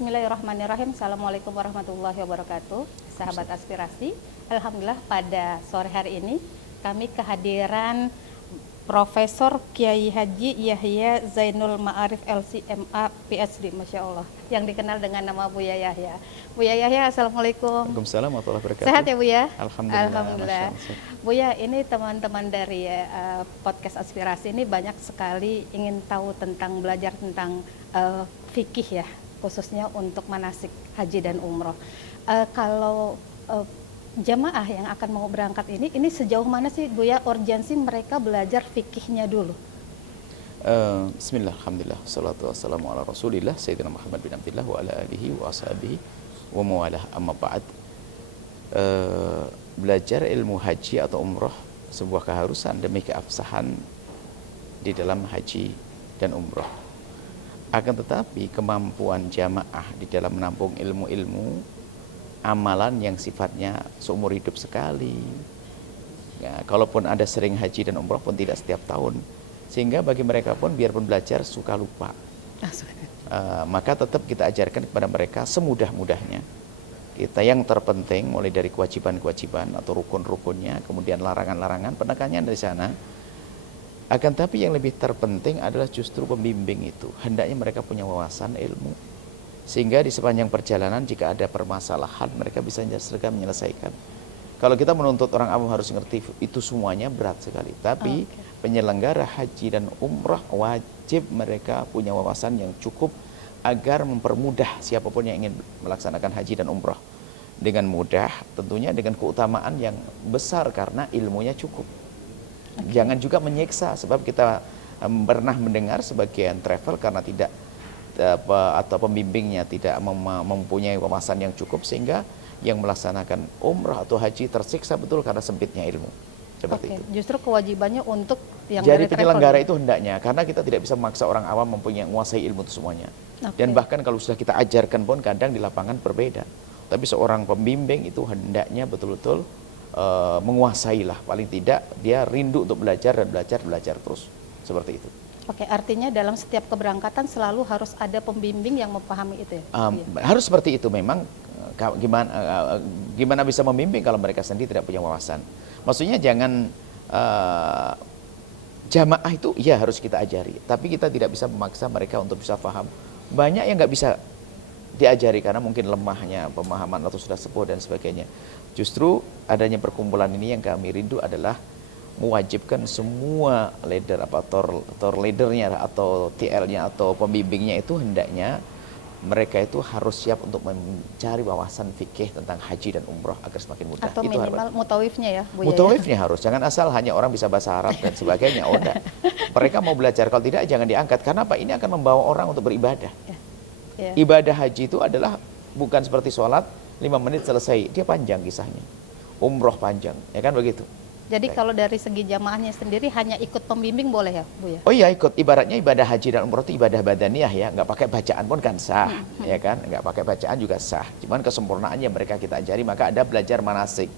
Bismillahirrahmanirrahim. Assalamualaikum warahmatullahi wabarakatuh. Sahabat Aspirasi, Alhamdulillah pada sore hari ini kami kehadiran Profesor Kiai Haji Yahya Zainul Ma'arif LC.MA PhD, Masya Allah, yang dikenal dengan nama Buya Yahya. Buya Yahya, Assalamualaikum. Waalaikumsalam warahmatullahi wabarakatuh. Sehat ya Buya? Alhamdulillah. Alhamdulillah. Buya, ini teman-teman dari podcast Aspirasi ini banyak sekali ingin tahu tentang belajar tentang fikih ya, khususnya untuk manasik haji dan umroh. Kalau jamaah yang akan mau berangkat ini sejauh mana sih Buya urgensi mereka belajar fikihnya dulu? Bismillah, alhamdulillah, salatu wassalamu ala rasulillah Sayyidina Muhammad bin Abdillah wa ala alihi wa ashabihi wa mawalah, amma ba'd. Belajar ilmu haji atau umroh sebuah keharusan demi keabsahan di dalam haji dan umroh. Akan tetapi kemampuan jamaah di dalam menampung ilmu-ilmu amalan yang sifatnya seumur hidup sekali ya, kalaupun ada sering haji dan umroh pun tidak setiap tahun, sehingga bagi mereka pun biarpun belajar suka lupa. Maka tetap kita ajarkan kepada mereka semudah-mudahnya. Kita yang terpenting mulai dari kewajiban-kewajiban atau rukun-rukunnya, kemudian larangan-larangan, penekannya dari sana. Akan tapi yang lebih terpenting adalah justru pembimbing itu. Hendaknya mereka punya wawasan ilmu, sehingga di sepanjang perjalanan jika ada permasalahan mereka bisa segera menyelesaikan. Kalau kita menuntut orang awam harus ngerti itu semuanya berat sekali. Tapi penyelenggara haji dan umrah wajib mereka punya wawasan yang cukup agar mempermudah siapapun yang ingin melaksanakan haji dan umrah dengan mudah, tentunya dengan keutamaan yang besar karena ilmunya cukup. Jangan juga menyiksa, sebab kita pernah mendengar sebagian travel karena tidak atau pembimbingnya tidak mempunyai wawasan yang cukup, sehingga yang melaksanakan umrah atau haji tersiksa betul karena sempitnya ilmu. Seperti itu. Justru kewajibannya untuk yang jadi dari penyelenggara travel, itu hendaknya, karena kita tidak bisa memaksa orang awam mempunyai menguasai ilmu itu semuanya. Dan bahkan kalau sudah kita ajarkan pun kadang di lapangan berbeda. Tapi seorang pembimbing itu hendaknya betul-betul menguasailah, paling tidak dia rindu untuk belajar dan belajar terus, seperti itu. Oke, artinya dalam setiap keberangkatan selalu harus ada pembimbing yang memahami itu ya? Harus seperti itu memang. Gimana bisa membimbing kalau mereka sendiri tidak punya wawasan? Maksudnya jangan jamaah itu ya harus kita ajari, tapi kita tidak bisa memaksa mereka untuk bisa paham. Banyak yang nggak bisa diajari karena mungkin lemahnya pemahaman atau sudah sepuh dan sebagainya. Justru adanya perkumpulan ini yang kami rindu adalah mewajibkan semua leader tour leadernya atau TL-nya atau pembimbingnya itu hendaknya mereka itu harus siap untuk mencari wawasan fikih tentang haji dan umroh agar semakin mudah. Atau itu minimal mutawifnya ya, Bu? Mutawifnya harus, jangan asal hanya orang bisa bahasa Arab dan sebagainya. Enggak. Mereka mau belajar, kalau tidak jangan diangkat. Karena apa? Ini akan membawa orang untuk beribadah. Ibadah haji itu adalah bukan seperti sholat 5 menit selesai, dia panjang kisahnya. Umroh panjang, ya kan begitu. Jadi kalau dari segi jamaahnya sendiri hanya ikut pembimbing boleh ya, Bu ya? Oh iya, ikut. Ibaratnya ibadah haji dan umroh itu ibadah badaniyah ya, nggak pakai bacaan pun kan sah, ya kan? Nggak pakai bacaan juga sah. Cuman kesempurnaannya mereka kita ajari, maka ada belajar manasik.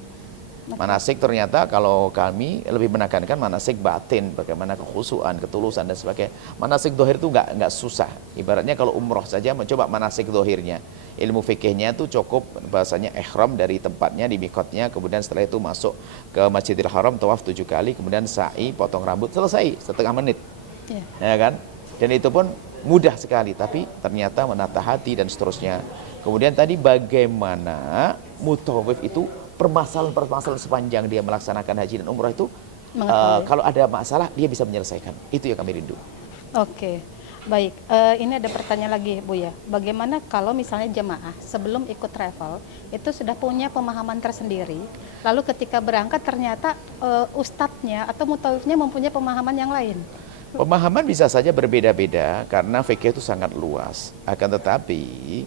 Manasik ternyata kalau kami lebih menekankan manasik batin, bagaimana kekhusyuan, ketulusan dan sebagainya. Manasik dohir itu nggak susah. Ibaratnya kalau umroh saja mencoba manasik dohirnya. Ilmu fikihnya itu cukup bahasanya ihram dari tempatnya di mikotnya, kemudian setelah itu masuk ke Masjidil Haram, tawaf 7 kali, kemudian sa'i, potong rambut, selesai setengah menit. Ya kan? Dan itu pun mudah sekali, tapi ternyata menata hati dan seterusnya. Kemudian tadi bagaimana mutawif itu permasalahan sepanjang dia melaksanakan haji dan umrah itu kalau ada masalah dia bisa menyelesaikan. Itu yang kami rindu. Oke. Baik, ini ada pertanyaan lagi Bu ya. Bagaimana kalau misalnya jemaah sebelum ikut travel itu sudah punya pemahaman tersendiri, lalu ketika berangkat ternyata ustadznya atau mutawifnya mempunyai pemahaman yang lain? Pemahaman bisa saja berbeda-beda karena fikih itu sangat luas. Akan tetapi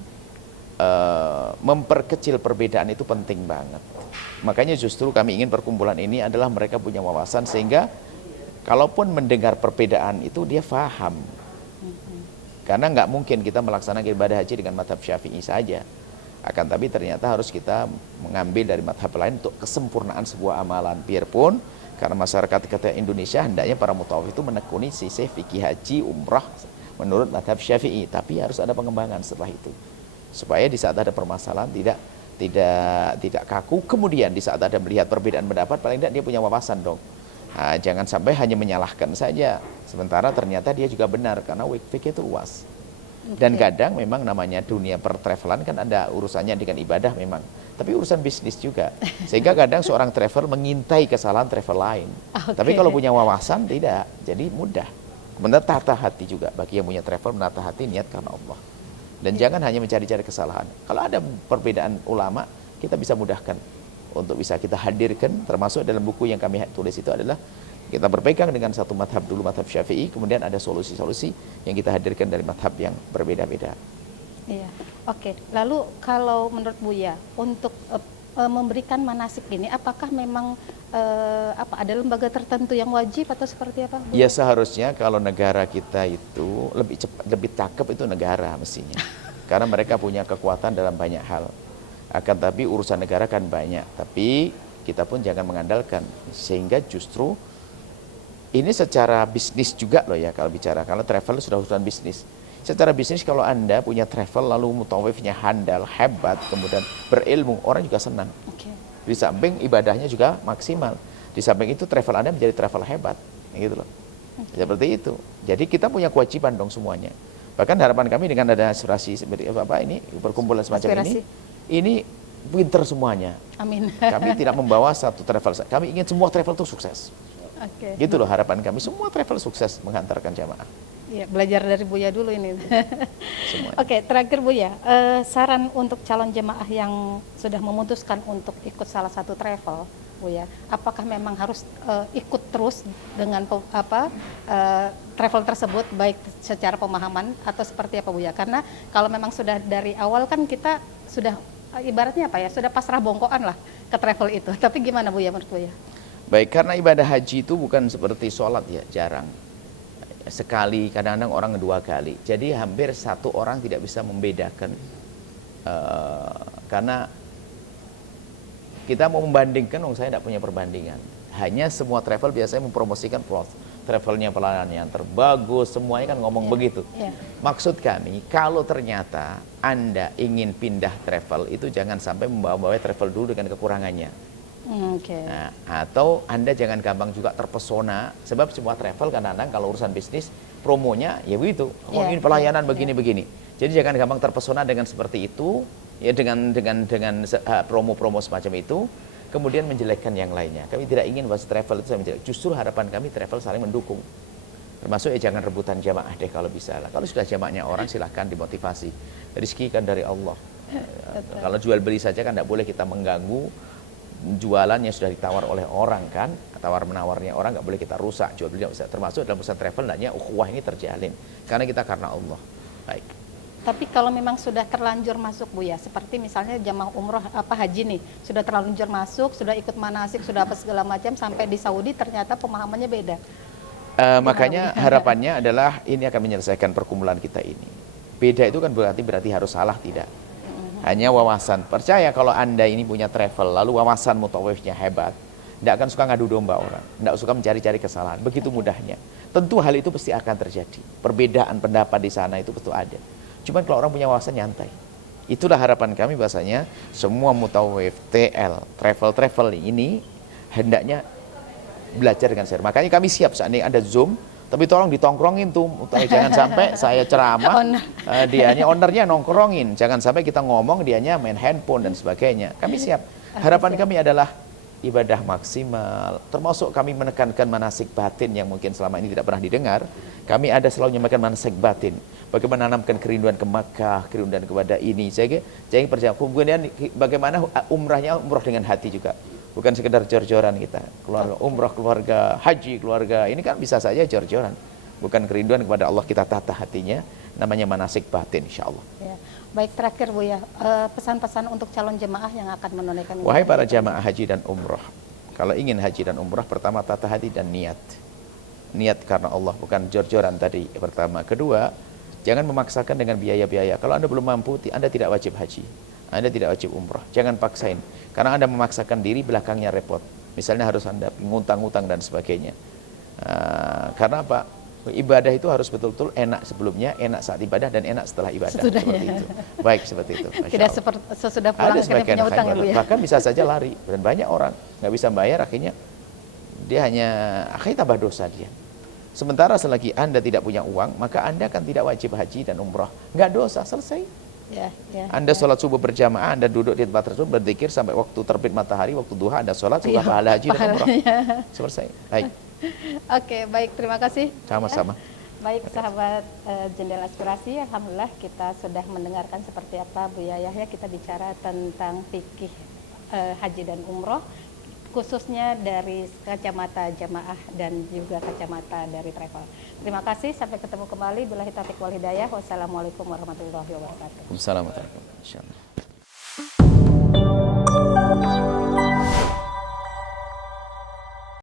memperkecil perbedaan itu penting banget. Makanya justru kami ingin perkumpulan ini adalah mereka punya wawasan sehingga kalaupun mendengar perbedaan itu dia paham. Karena nggak mungkin kita melaksanakan ibadah haji dengan madhab Syafi'i saja. Akan tapi ternyata harus kita mengambil dari madhab lain untuk kesempurnaan sebuah amalan. Biarpun karena masyarakat kita Indonesia hendaknya para mutawaf itu menekuni sisi fikih haji umrah menurut madhab Syafi'i. Tapi harus ada pengembangan setelah itu. supaya di saat ada permasalahan tidak kaku. Kemudian di saat ada melihat perbedaan pendapat, paling tidak dia punya wawasan dong. Nah, jangan sampai hanya menyalahkan saja, sementara ternyata dia juga benar, karena fikih itu luas. Dan kadang memang namanya dunia pertravelan kan ada urusannya dengan ibadah memang, tapi urusan bisnis juga. Sehingga kadang seorang travel mengintai kesalahan travel lain. Tapi kalau punya wawasan tidak, jadi mudah. Kemudian tata hati juga, bagi yang punya travel menata hati niat karena Allah. Dan jangan hanya mencari-cari kesalahan. Kalau ada perbedaan ulama, kita bisa mudahkan untuk bisa kita hadirkan, termasuk dalam buku yang kami tulis itu adalah kita berpegang dengan satu madhab dulu, madhab Syafi'i, kemudian ada solusi-solusi yang kita hadirkan dari madhab yang berbeda-beda. Iya, oke. Lalu kalau menurut Buya, untuk memberikan manasik ini, apakah memang ada lembaga tertentu yang wajib atau seperti apa, Buya? Ya seharusnya kalau negara kita itu lebih cepat, lebih cakep itu negara mestinya, karena mereka punya kekuatan dalam banyak hal. Akan tapi urusan negara kan banyak, tapi kita pun jangan mengandalkan, sehingga justru ini secara bisnis juga loh ya, kalau bicara, kalau travel sudah urusan bisnis. Secara bisnis kalau Anda punya travel lalu mutawifnya handal, hebat, kemudian berilmu, orang juga senang. Di samping ibadahnya juga maksimal. Di samping itu travel Anda menjadi travel hebat, gitu loh. Seperti itu. Jadi kita punya kewajiban dong semuanya. Bahkan harapan kami dengan ada aspirasi seperti apa ini, perkumpulan semacam ini pinter semuanya. Amin. Kami tidak membawa satu travel, kami ingin semua travel itu sukses. Gitu loh harapan kami, semua travel sukses menghantarkan jamaah. Ya, belajar dari Buya dulu ini. Oke, terakhir Buya, saran untuk calon jemaah yang sudah memutuskan untuk ikut salah satu travel, Buya, apakah memang harus ikut terus dengan travel tersebut, baik secara pemahaman atau seperti apa, Buya? Karena kalau memang sudah dari awal kan kita sudah ibaratnya apa ya, sudah pasrah bongkoan lah ke travel itu. Tapi gimana Buya menurut Buya? Baik, karena ibadah haji itu bukan seperti sholat ya, jarang. Sekali, kadang-kadang orang dua kali. Jadi hampir satu orang tidak bisa membedakan. Karena kita mau membandingkan, saya tidak punya perbandingan. Hanya semua travel biasanya mempromosikan travelnya pelayanan yang terbagus, semuanya kan ngomong begitu. Maksud kami, kalau ternyata Anda ingin pindah travel, itu jangan sampai membawa travel dulu dengan kekurangannya. Nah, atau Anda jangan gampang juga terpesona, sebab semua travel kadang-kadang kalau urusan bisnis promonya ya begitu, ini pelayanan begini-begini. Jadi jangan gampang terpesona dengan seperti itu, ya dengan promo-promo semacam itu, kemudian menjelekkan yang lainnya. Kami tidak ingin bahwa travel itu menjelek. Justru harapan kami travel saling mendukung. Termasuk ya jangan rebutan jamaah deh kalau bisa lah. Kalau sudah jamaahnya orang silahkan dimotivasi. Rezeki kan dari Allah. Kalau jual beli saja kan tidak boleh kita mengganggu. Jualan yang sudah ditawar oleh orang kan, tawar menawarnya orang nggak boleh kita rusak, jual beli bisa. Termasuk dalam urusan travel hendaknya ukhuwah ini terjalin karena kita karena Allah. Baik. Tapi kalau memang sudah terlanjur masuk Buya, seperti misalnya jamaah umroh haji nih, sudah terlanjur masuk, sudah ikut manasik, sudah apa segala macam, sampai di Saudi ternyata pemahamannya beda. Makanya harapannya adalah ini akan menyelesaikan perkumpulan kita ini. Beda itu kan berarti harus salah, tidak. Hanya wawasan. Percaya kalau Anda ini punya travel, lalu wawasan mutawifnya hebat, tidak akan suka ngadu domba orang, tidak suka mencari-cari kesalahan. Begitu mudahnya. Tentu hal itu pasti akan terjadi. Perbedaan pendapat di sana itu betul ada. Cuman kalau orang punya wawasan nyantai. Itulah harapan kami bahasanya semua mutawif, TL, travel ini hendaknya belajar dengan serius. Makanya kami siap saat ini ada Zoom, tapi tolong ditongkrongin tuh, jangan sampai saya ceramah, ownernya nongkrongin, jangan sampai kita ngomong dianya main handphone dan sebagainya. Kami siap. Harapan kami adalah ibadah maksimal, termasuk kami menekankan manasik batin yang mungkin selama ini tidak pernah didengar. Kami ada selalu menyampaikan manasik batin, bagaimana menanamkan kerinduan ke Makkah, kerinduan kepada ini. Jangan percaya. Kemudian bagaimana umrah dengan hati juga. Bukan sekedar jor-joran kita. Umrah keluarga, haji keluarga, ini kan bisa saja jor-joran. Bukan kerinduan kepada Allah, kita tata hatinya, namanya manasik batin insya Allah. Ya. Baik, terakhir Buya, pesan-pesan untuk calon jemaah yang akan menunaikan ibadah. Wahai para jamaah haji dan umrah, kalau ingin haji dan umrah, pertama tata hati dan niat. Niat karena Allah, bukan jor-joran tadi pertama. Kedua, jangan memaksakan dengan biaya-biaya. Kalau Anda belum mampu, Anda tidak wajib haji. Anda tidak wajib umrah, jangan paksain. Karena Anda memaksakan diri, belakangnya repot. Misalnya harus Anda ngutang-ngutang dan sebagainya. Karena apa? Ibadah itu harus betul-betul enak sebelumnya, enak saat ibadah, dan enak setelah ibadah. Sesudahnya. Seperti itu. Baik, seperti itu. Masya Tidak Allah. seperti sesudah pulang Ada akhirnya sebagian punya utang ya Bu khair, ya. bahkan bisa saja lari, dan banyak orang nggak bisa bayar, akhirnya dia akhirnya tambah dosa dia. Sementara selagi Anda tidak punya uang, maka Anda kan tidak wajib haji dan umrah, nggak dosa, selesai. Ya, ya, Anda ya. sholat subuh berjamaah, Anda duduk di tempat tersebut berzikir sampai waktu terbit matahari, waktu duha Anda sholat, sudah Iya, pahala haji dan umrah. pahalanya. Selesai. Baik, Oke, baik, terima kasih. sama-sama. Baik, sahabat Jendela Aspirasi, alhamdulillah kita sudah mendengarkan seperti apa Bu Yahya kita bicara tentang fikih haji dan umroh, khususnya dari kacamata jamaah dan juga kacamata dari travel. Terima kasih, sampai ketemu kembali. Billahi taufiq wal hidayah. Wassalamualaikum warahmatullahi wabarakatuh. Waalaikumsalam warahmatullahi wabarakatuh. Insyaallah.